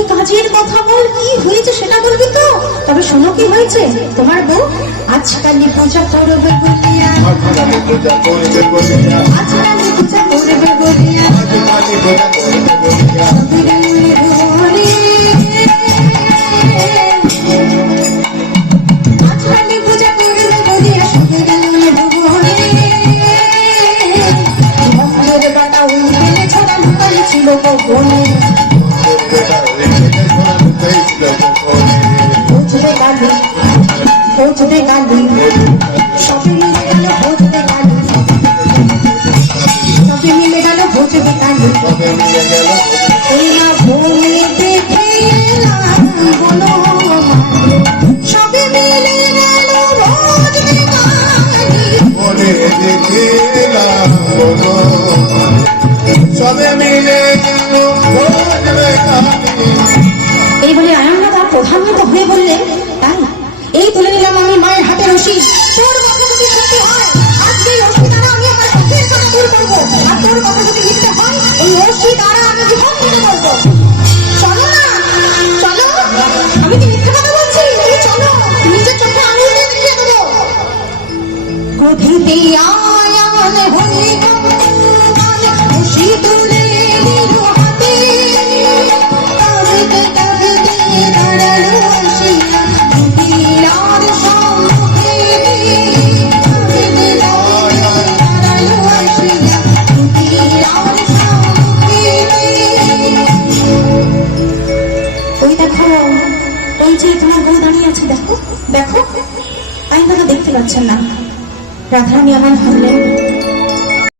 তুই কাজের কথা বল, কি হয়েছে সেটা বলবি তো। তবে শোনো কি হয়েছে। তোমার বউ আজকালই পূজা করবে বলিয়া, আজকালই পূজা করবে বলিয়া, আজকালই পূজা করবে বলিয়া, আজকালই পূজা করবে বলিয়া, আজকালই পূজা করবে বলিয়া মন্দির বেটা ওই দিনে ছড়া লুকাই ছিল গোপনে, বুঝবে কালি বুঝবে কালি সবে মিলে গেল বুঝবে কালি, সবে মিলে গেল বুঝবে কালি, এই না বলে দেখে এলাম বলো সবে মিলে গেল বুঝবে কালি, বলে দেখে এলাম বলো সবে মিলে গেল বুঝবে কালি। এই বলে আয়নদাদা প্রধানত হয়ে বললেন, তাই এই তুলে নিলাম আমি মায়ের হাতে রশি, তোর কথা যদি সত্যি হয় আজকে রশি দ্বারা আমি আমার চোখের কথা দূর করবো, আর তোর কথা যদি মিথ্যে হয় ওই রশি দ্বারা আমি জীবন দিতে করবো। চলো না চলো, আমি কি মিথ্যে কথা বলছি? চলো নিজের চোখে আঙুল দিয়ে দেখিয়ে দেবো। গভীতে আয়ান হয়ে রশি তুলে নিল হাতে, কাঁদতে কাঁদতে দাঁড়ালো আসিয়া দুটিলার সম্মুখে, কাঁদতে দাঁড়ালো আসিয়া দুটিলার সম্মুখে। ওই দেখো, ওই যে তোমার বউ দাঁড়িয়ে আছে, দেখো দেখো। আইনদাদা দেখতে পাচ্ছেন না। রাধারানী আমার ভাবলেন